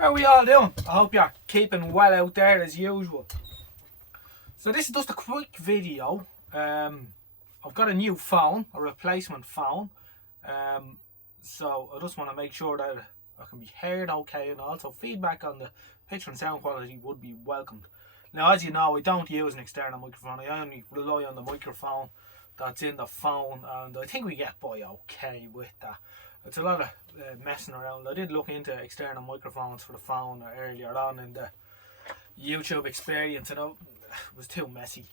How are we all doing? I hope you're keeping well out there as usual. So this is just a quick video. I've got a new phone, a replacement phone. So I just want to make sure that I can be heard okay, and also feedback on the picture and sound quality would be welcomed. Now, as you know, I don't use an external microphone. I only rely on the microphone that's in the phone, and I think we get by okay with that. It's a lot of messing around. I did look into external microphones for the phone earlier on in the YouTube experience, and it was too messy.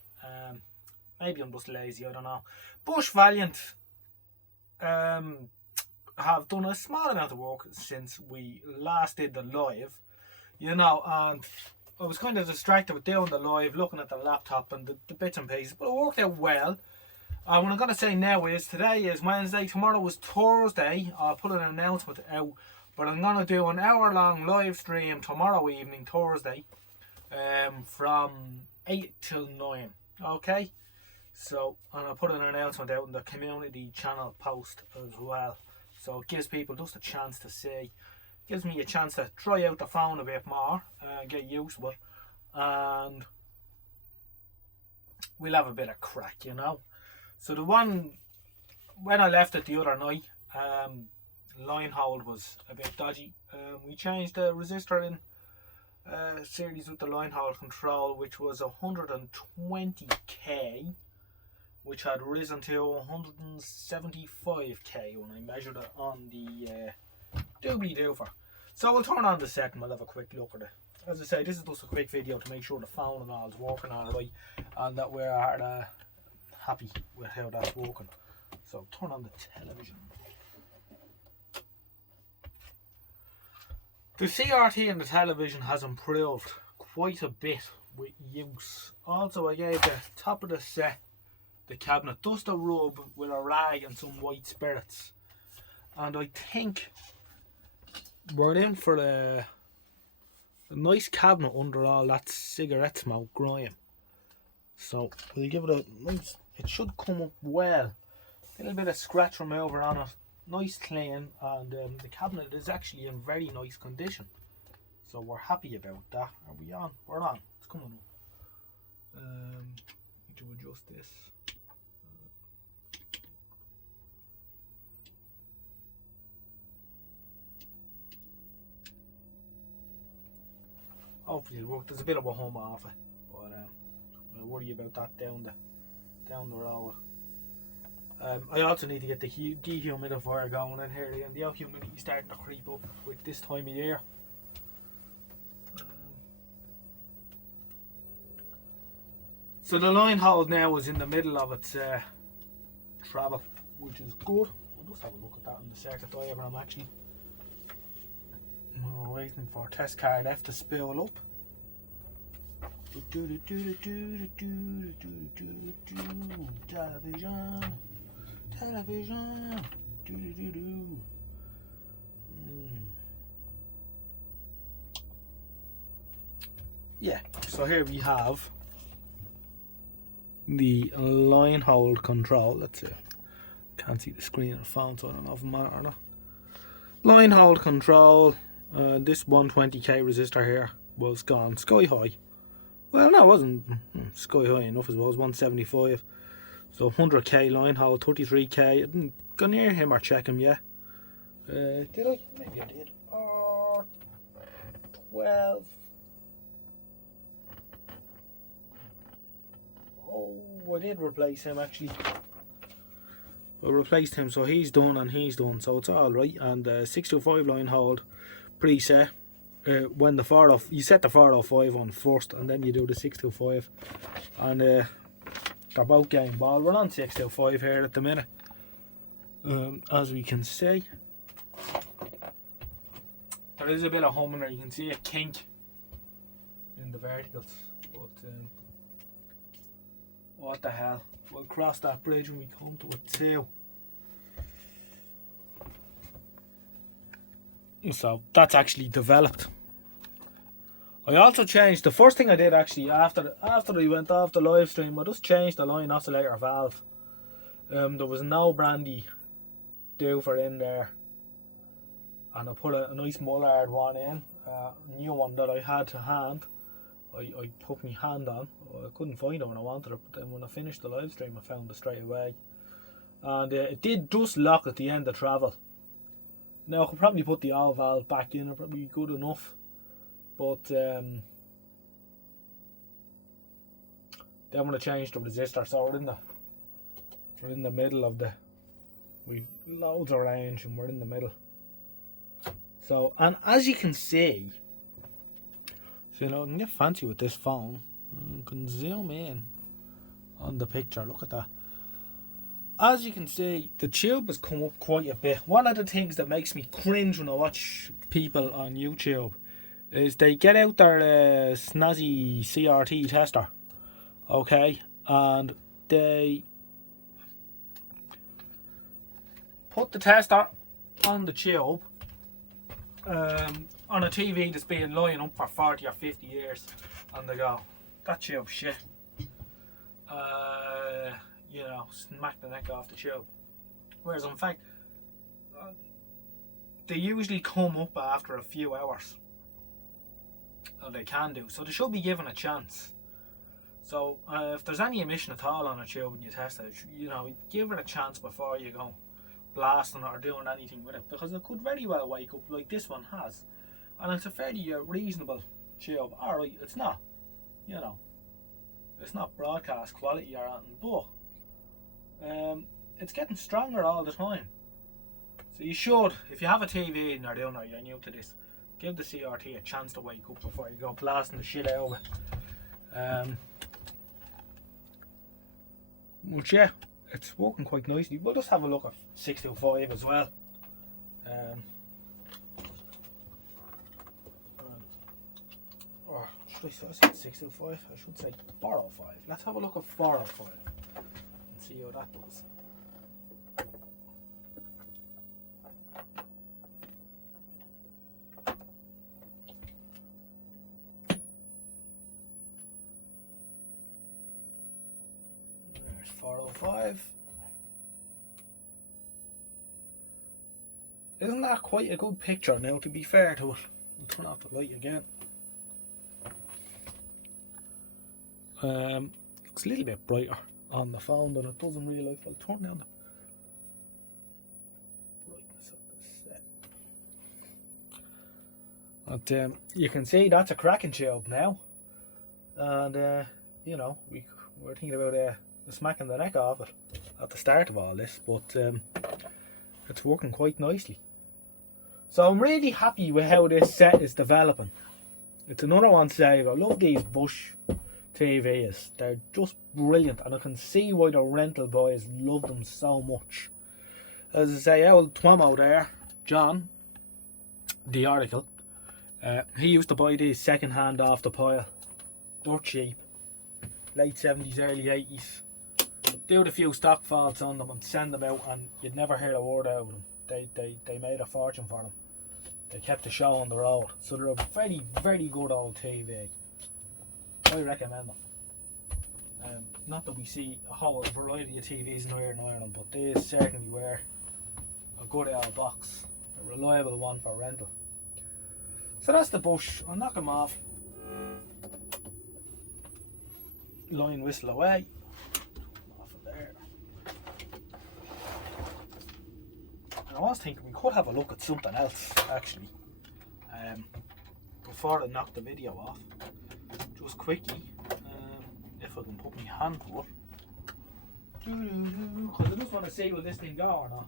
Maybe I'm just lazy, I don't know. Bush Valiant have done a small amount of work since we last did the live, you know, and I was kind of distracted with doing the live, looking at the laptop and the bits and pieces, but it worked out well. What I'm going to say now is, today is Wednesday, tomorrow is Thursday. I'll put an announcement out, but I'm going to do an hour-long live stream tomorrow evening, Thursday, from 8 till 9, okay? So, and I'll put an announcement out in the community channel post as well. So it gives people just a chance to see, gives me a chance to try out the phone a bit more, get used to it, and we'll have a bit of crack, you know. So the one, when I left it the other night, line hold was a bit dodgy. We changed the resistor in series with the line hold control, which was 120k, which had risen to 175k when I measured it on the doobly-doofer. So we'll turn on the set and we'll have a quick look at it. As I say, this is just a quick video to make sure the phone and all is working alright, and that we're happy with how that's working. So turn on the television. The CRT in the television has improved quite a bit with use. Also, I gave the top of the set, the cabinet, just a rub with a rag and some white spirits, and I think we're in for a nice cabinet under all that cigarette smoke grime. So we'll give it a nice, it should come up well. A little bit of scratch remover on it, nice clean, and the cabinet is actually in very nice condition. So we're happy about that. Are we on? We're on. It's coming up. Need to adjust this. Hopefully it'll work. There's a bit of a hum off it, but we'll worry about that down the road. I also need to get the dehumidifier going in here again. The humidity is starting to creep up with this time of year. So the line hold now is in the middle of its travel, which is good. We'll just have a look at that in the circuit diagram actually. We're waiting for test card F to spool up. Television. Yeah, so here we have the line hold control. Let's see. Can't see the screen on the phone, so I don't know if it matters or not. Line hold control. This 120k resistor here was gone sky high. Well, no, it wasn't sky high enough as well. It was 175. So 100k line hold, 33k. I didn't go near him or check him yet. Did I? Maybe I did. 12. Oh, I did replace him actually. I replaced him, so he's done and he's done, so it's all right. And 625 line hold preset. When the 405, you set the 405 on first, and then you do the 625, and they're both game ball. We're on 625 here at the minute, as we can see. There is a bit of humming there. You can see a kink in the verticals, but what the hell? We'll cross that bridge when we come to it too. So that's actually developed. I also changed, the first thing I did actually after we went off the live stream, I just changed the line oscillator valve. There was no brandy doofer in there, and I put a nice mullard one in, new one that I had to hand. I put my hand on. I couldn't find it when I wanted it, but then when I finished the live stream I found it straight away. And it did just lock at the end of travel. Now I could probably put the oil valve back in, it'd probably be good enough. But then when I changed the resistor, so we're in the middle of we've loads of range and we're in the middle. So, and as you can see, so you know, I can get fancy with this phone. You can zoom in on the picture, look at that. As you can see, the tube has come up quite a bit. One of the things that makes me cringe when I watch people on YouTube is they get out their snazzy CRT tester, okay, and they put the tester on the tube on a TV that's been lying up for 40 or 50 years, and they go, that tube's shit. You know, smack the neck off the tube. Whereas in fact, they usually come up after a few hours. Or they can do, so they should be given a chance. So if there's any emission at all on a tube when you test it, you know, give it a chance before you go blasting it or doing anything with it, because it could very well wake up like this one has. And it's a fairly reasonable tube. Alright, it's not, you know, it's not broadcast quality or anything, but it's getting stronger all the time. So you should, if you have a TV in there, or you're new to this, give the CRT a chance to wake up before you go blasting the shit out of it. But yeah, it's working quite nicely. We'll just have a look at 625 as well. Or should I say 625? I should say 405. Let's have a look at 405 and see how that does. There's 405. Isn't that quite a good picture now, to be fair to it? I'll turn off the light again. Looks a little bit brighter on the phone than it does in real life. I'll turn down the brightness of the set. But you can see that's a cracking tube now. And you know, we're thinking about smacking the neck off it at the start of all this, but it's working quite nicely. So I'm really happy with how this set is developing. It's another one save. I love these Bush TVs. They're just brilliant, and I can see why the rental boys love them so much. As I say, old Twamo there, John, the Oracle, he used to buy these second hand off the pile. They're cheap. Late 70s, early 80s. Do a few stock faults on them and send them out, and you'd never hear a word out of them. They made a fortune for them. They kept the show on the road. So they're a very, very good old TV. I recommend them. Not that we see a whole variety of TVs in Ireland, but these certainly were a good old box. A reliable one for rental. So that's the Bush. I'll knock them off. Line whistle away. Off of there. And I was thinking we could have a look at something else actually. Before I knock the video off. Just quickly. If I can put my hand to it. Because I just want to see will this thing go or not.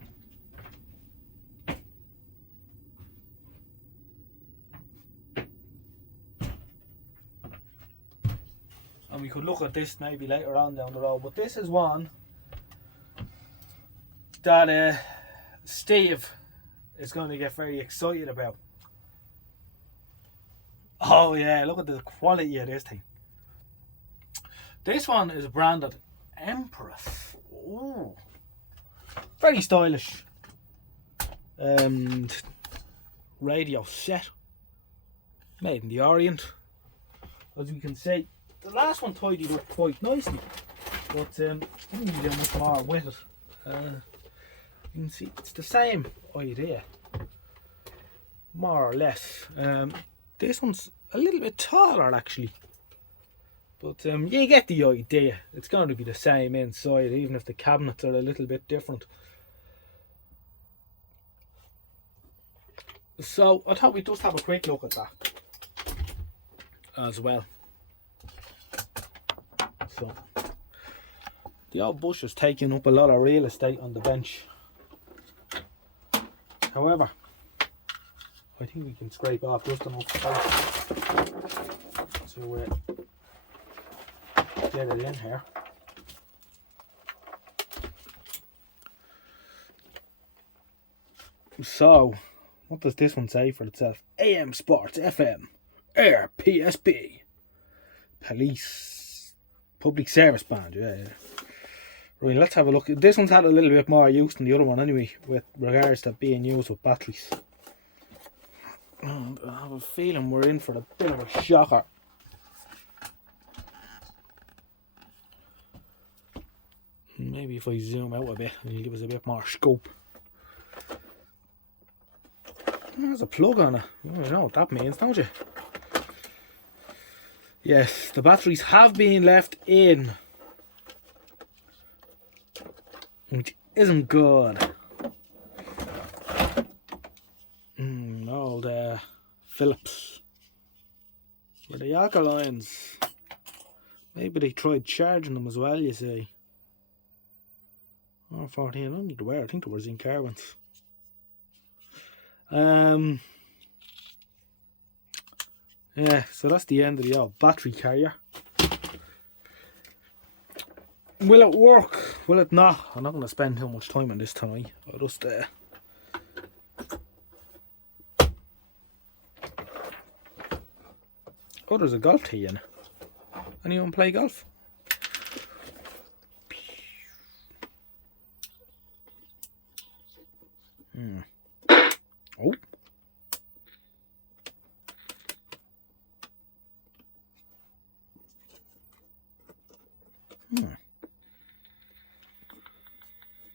And we could look at this maybe later on down the road, but this is one that Steve is going to get very excited about. Oh yeah, look at the quality of this thing. This one is branded Empress. Ooh, very stylish radio set, made in the Orient, as we can see. The last one tidied up quite nicely, but didn't really do much more with it. You can see it's the same idea. more or less. This one's a little bit taller actually, but you get the idea. It's going to be the same inside, even if the cabinets are a little bit different. So I thought we'd just have a quick look at that as well. So the old bush is taking up a lot of real estate on the bench. However, I think we can scrape off just enough space to get it in here. So, what does this one say for itself? AM Sports FM, Air PSB, Police, Public Service Band, yeah. Right, let's have a look. This one's had a little bit more use than the other one anyway, with regards to being used with batteries. And I have a feeling we're in for a bit of a shocker. Maybe if I zoom out a bit, it'll give us a bit more scope. There's a plug on it. Oh, you know what that means, don't you? Yes, the batteries have been left in, which isn't good. Old Phillips. For the alkalines. Maybe they tried charging them as well, you see. Oh, 14, I don't need to wear. I think there were zinc carbons. Yeah, so that's the end of the old battery carrier. Will it work? Will it not? I'm not going to spend too much time on this tonight. I'll just oh, there's a golf tee in it. Anyone play golf? Oh.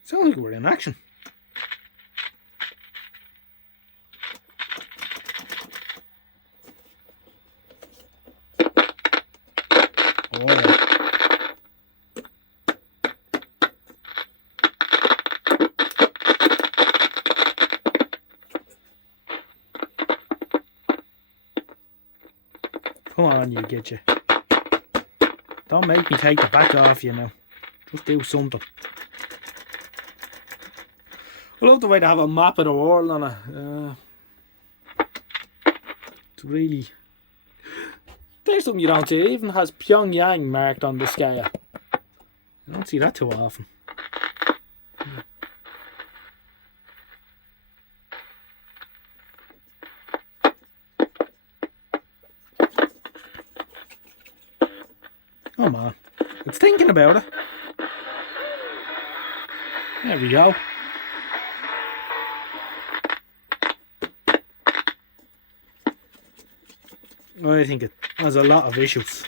Sounds like we're in action. Oh yeah. Come on, you get you. Don't make me take the back off you now. Just do something. I love the way they have a map of the world on it. It's really... There's something you don't see. It even has Pyongyang marked on the scale. You don't see that too often. Oh man, it's thinking about it. There we go. I think it has a lot of issues.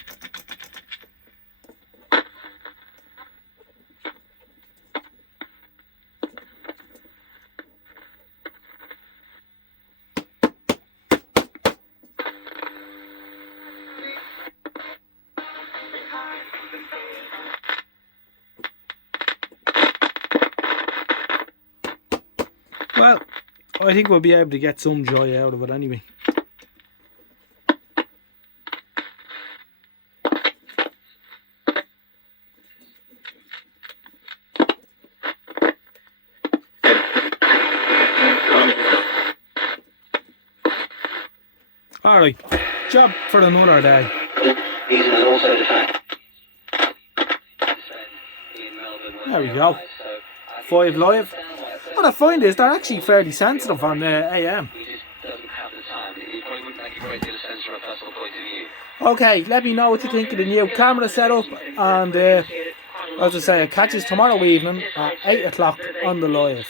Well, I think we'll be able to get some joy out of it anyway. Alright, job for another day. There we go. 5 live. What I find is they're actually fairly sensitive on the AM. Okay, let me know what you think of the new camera setup, and as I say, I'll catch you tomorrow evening at 8 o'clock on the live.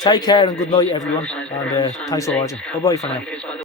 Take care and good night everyone, and thanks for watching. Bye bye for now.